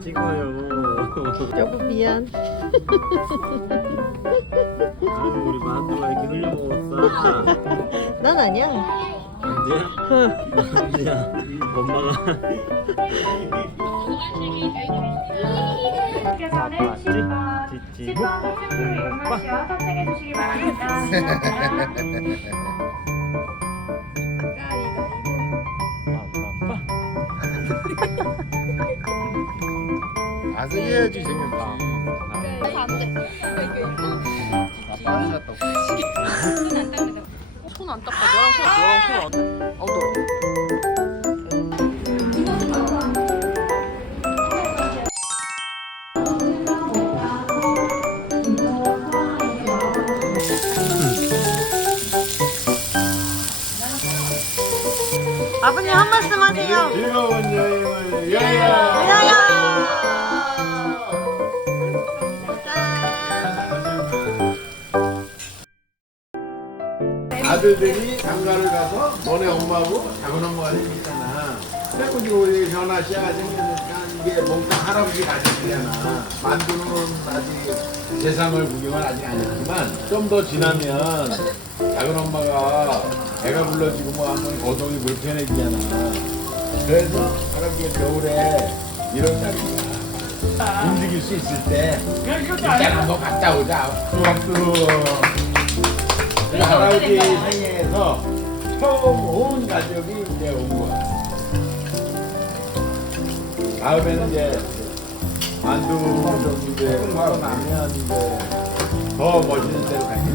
찍어요. 여보 미안. 아유 우리 만두가 이렇게 흘려 먹었어. 난 아니야. 아니야? 아니야. 엄마가. 께서는 신발, 찌찌. 신발 호주를 이용하시어 탑승해 주시기 바랍니다. 아슬해야지 생겼지. 손안 닦아. 너랑 손 너랑 손안 어, 너. 아버님 한 말씀 하세요. 즐거운 여행을 여행. 아들들이 장가를 가서 너네 엄마하고 작은 엄마가 생겼잖아. 그래고 이제 우리 현아 씨가 생겼으니까 이게 뭔가 할아버지 가족이잖아. 만두는 아직 세상을 구경은 아직 안 했지만 좀 더 지나면 작은 엄마가 배가 불러지고 뭐 하면 거동이 불편해지잖아. 그래서 할아버지가 겨울에 이런 날이야. 움직일 수 있을 때 일단 한번 갔다 오자. 뚜벅뚜벅. 그 할아버지 생애에서 처음 온 가족이 이제 온 거야. 다음에는 이제 만두 좀 이제 하고 나면 이제 더 멋있는 데로 가지.